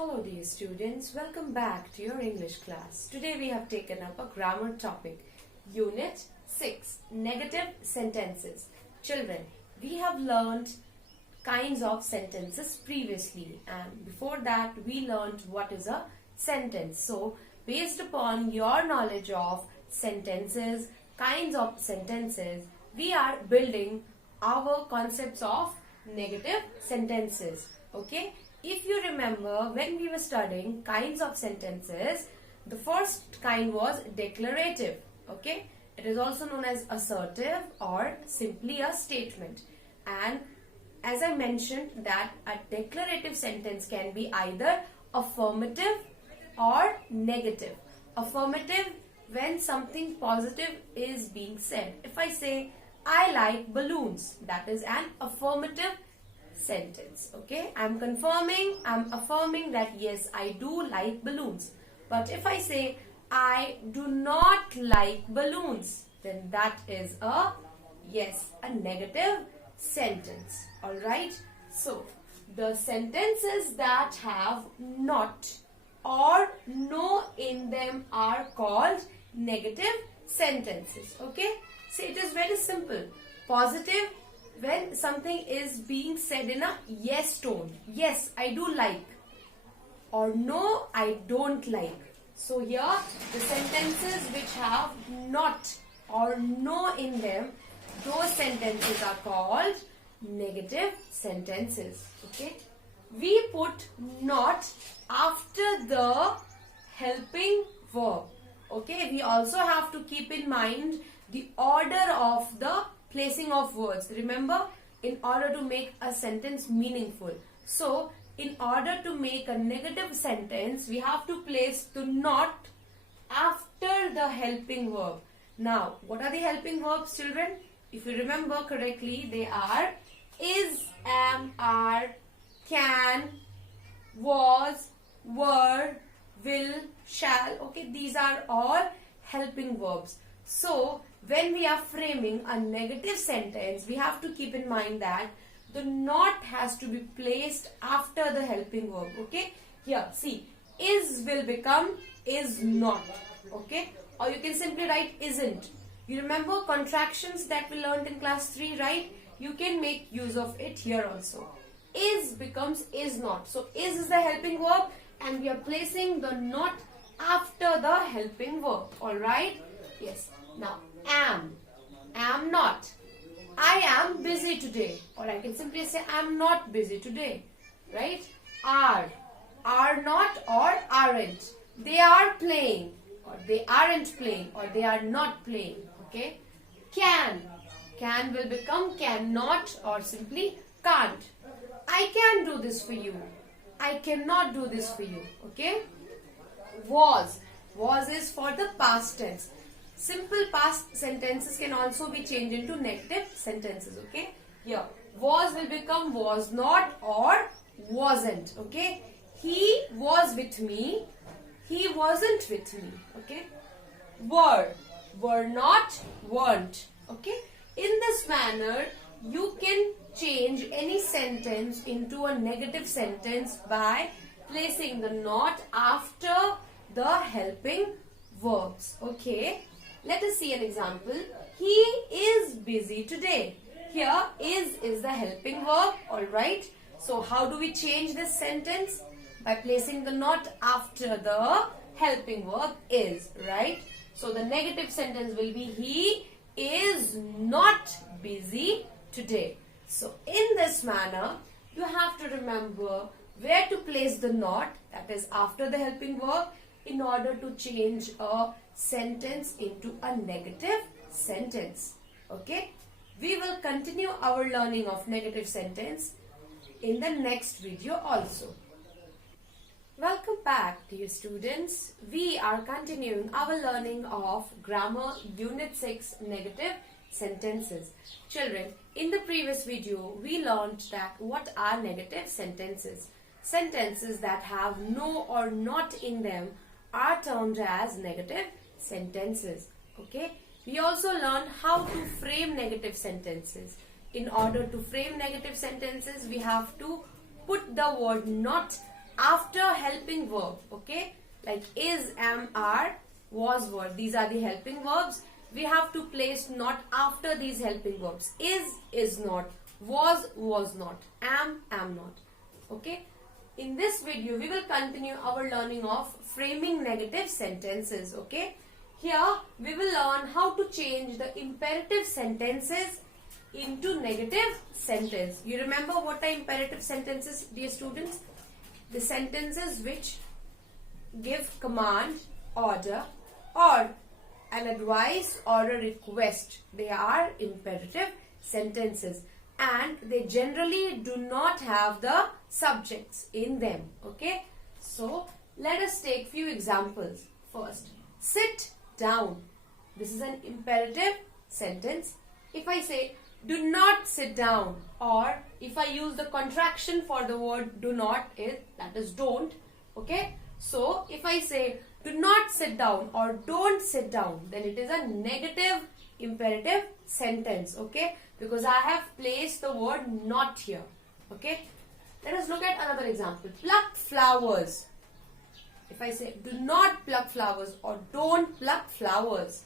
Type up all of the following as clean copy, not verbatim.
Hello dear students, welcome back to your English class. Today we have taken up a grammar topic, Unit 6, Negative Sentences. Children, we have learned kinds of sentences previously, and before that we learned what is a sentence. So, based upon your knowledge of sentences, kinds of sentences, we are building our concepts of negative sentences. Okay? If you remember, when we were studying kinds of sentences, the first kind was declarative. Okay? It is also known as assertive or simply a statement. And as I mentioned that a declarative sentence can be either affirmative or negative. Affirmative when something positive is being said. If I say, I like balloons, that is an affirmative sentence. Okay, I'm affirming that yes, I do like balloons. But if I say I do not like balloons, then that is a negative sentence. Alright, so the sentences that have not or no in them are called negative sentences. Okay, so it is very simple. Positive when something is being said in a yes tone. Yes, I do like. Or no, I don't like. So here the sentences which have not or no in them, those sentences are called negative sentences. Okay. We put not after the helping verb. Okay. We also have to keep in mind the order of the placing of words. Remember, in order to make a sentence meaningful. So, in order to make a negative sentence, we have to place the not after the helping verb. Now, what are the helping verbs, children? If you remember correctly, they are is, am, are, can, was, were, will, shall. Okay, these are all helping verbs. So, when we are framing a negative sentence, we have to keep in mind that the not has to be placed after the helping verb. Okay, here see, is will become is not. Okay, or you can simply write isn't. You remember contractions that we learned in class 3, right? You can make use of it here also. Is becomes is not. So is the helping verb and we are placing the not after the helping verb. Alright? Yes. Now am not. I am busy today. Or I can simply say I am not busy today. Right? Are not or aren't. They are playing or they aren't playing or they are not playing. Okay? Can will become cannot or simply can't. I can do this for you. I cannot do this for you. Okay? Was is for the past tense. Simple past sentences can also be changed into negative sentences. Okay? Here, was will become was not or wasn't. Okay? He was with me. He wasn't with me. Okay? Were not, weren't. Okay? In this manner, you can change any sentence into a negative sentence by placing the not after the helping verbs. Okay? Let us see an example. He is busy today. Here is the helping verb. Alright. So how do we change this sentence? By placing the not after the helping verb is. Right. So the negative sentence will be he is not busy today. So in this manner, you have to remember where to place the not, that is after the helping verb, in order to change a sentence into a negative sentence. Okay? We will continue our learning of negative sentence in the next video also. Welcome back, dear students. We are continuing our learning of Grammar Unit 6 Negative Sentences. Children, in the previous video, we learned that what are negative sentences. Sentences that have no or not in them are termed as negative sentences. Okay? We also learned how to frame negative sentences. In order to frame negative sentences, we have to put the word not after helping verb. Okay, like is, am, are, was, were. These are the helping verbs. We have to place not after these helping verbs. Is not, was not, am not. Okay. In this video, we will continue our learning of framing negative sentences. Okay. Here, we will learn how to change the imperative sentences into negative sentence. You remember what are imperative sentences, dear students? The sentences which give command, order, or an advice or a request. They are imperative sentences and they generally do not have the subjects in them. Okay, so let us take few examples. First, sit down. This is an imperative sentence. If I say do not sit down, or if I use the contraction for the word do not, that is don't. Okay, so if I say do not sit down or don't sit down, then it is a negative imperative sentence. Okay, because I have placed the word not here. Okay, let us look at another example. Pluck flowers. If I say do not pluck flowers or don't pluck flowers.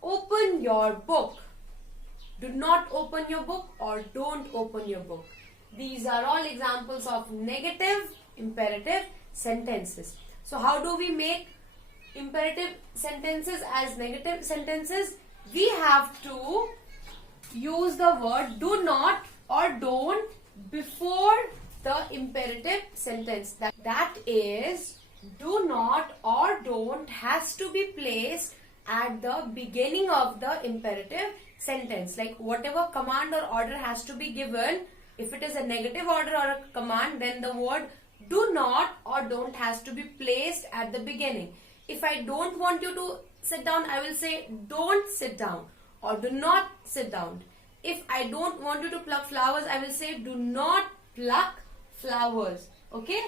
Open your book. Do not open your book or don't open your book. These are all examples of negative imperative sentences. So how do we make imperative sentences as negative sentences? We have to use the word do not or don't before the imperative sentence. That is, do not or don't has to be placed at the beginning of the imperative sentence. Like whatever command or order has to be given, if it is a negative order or a command, then the word do not or don't has to be placed at the beginning. If I don't want you to sit down, I will say don't sit down or do not sit down. If I don't want you to pluck flowers, I will say do not pluck flowers. Okay?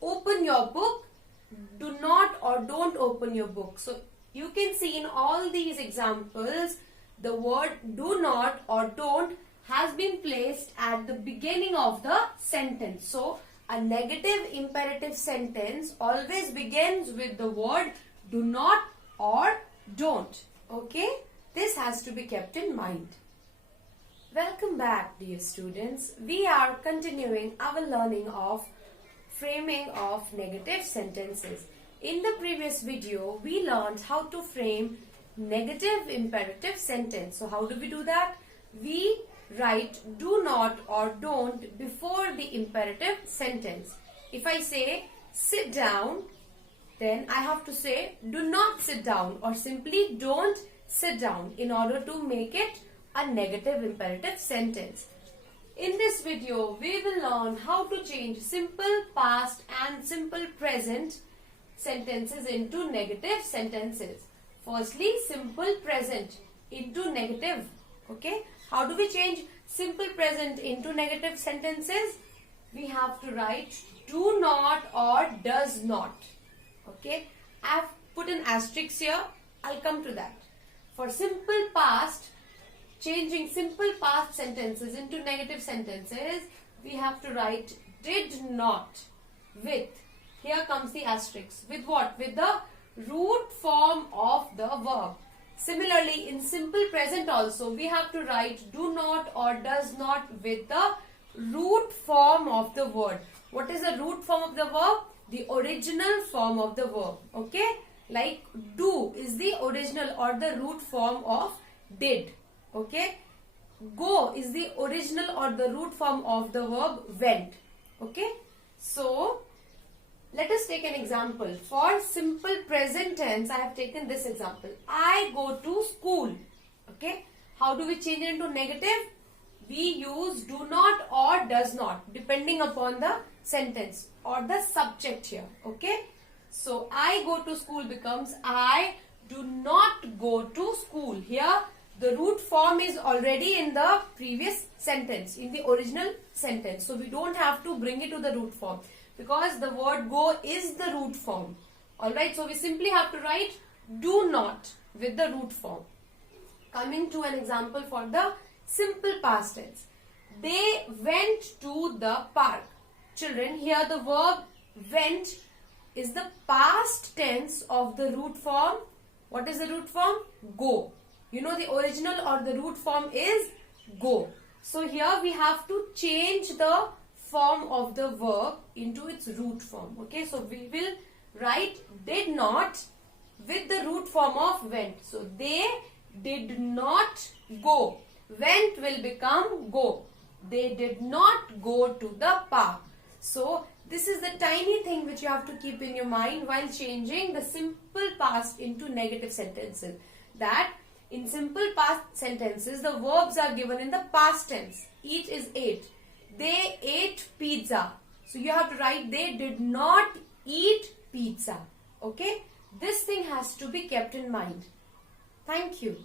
Open your book. Do not or don't open your book. So you can see in all these examples, the word do not or don't has been placed at the beginning of the sentence. So a negative imperative sentence always begins with the word do not or don't. Okay? This has to be kept in mind. Welcome back, dear students. We are continuing our learning of framing of negative sentences. In the previous video, we learned how to frame negative imperative sentence. So how do we do that? We write do not or don't before the imperative sentence. If I say sit down, then I have to say do not sit down or simply don't sit down in order to make it a negative imperative sentence. In this video, we will learn how to change simple past and simple present sentences into negative sentences. Firstly, simple present into negative. Okay, how do we change simple present into negative sentences? We have to write do not or does not. Okay, I have put an asterisk here. I'll come to that. For simple past, changing simple past sentences into negative sentences, we have to write did not with, here comes the asterisk, with what? With the root form of the verb. Similarly, in simple present also, we have to write do not or does not with the root form of the word. What is the root form of the verb? The original form of the verb. Okay? Like do is the original or the root form of did. Okay? Go is the original or the root form of the verb went. Okay? So, let us take an example. For simple present tense, I have taken this example. I go to school. Okay? How do we change it into negative? We use do not or does not depending upon the sentence or the subject here. Okay? So, I go to school becomes I do not go to school. Here, the root form is already in the previous sentence, in the original sentence. So, we don't have to bring it to the root form because the word go is the root form. Alright, so we simply have to write do not with the root form. Coming to an example for the simple past tense. They went to the park. Children, here the verb went is the past tense of the root form. What is the root form? Go. You know the original or the root form is go. So here we have to change the form of the verb into its root form. Okay, so we will write did not with the root form of went. So they did not go. Went will become go. They did not go to the park. So this is the tiny thing which you have to keep in your mind while changing the simple past into negative sentences. That in simple past sentences, the verbs are given in the past tense. Eat is ate. They ate pizza. So you have to write they did not eat pizza. Okay? This thing has to be kept in mind. Thank you.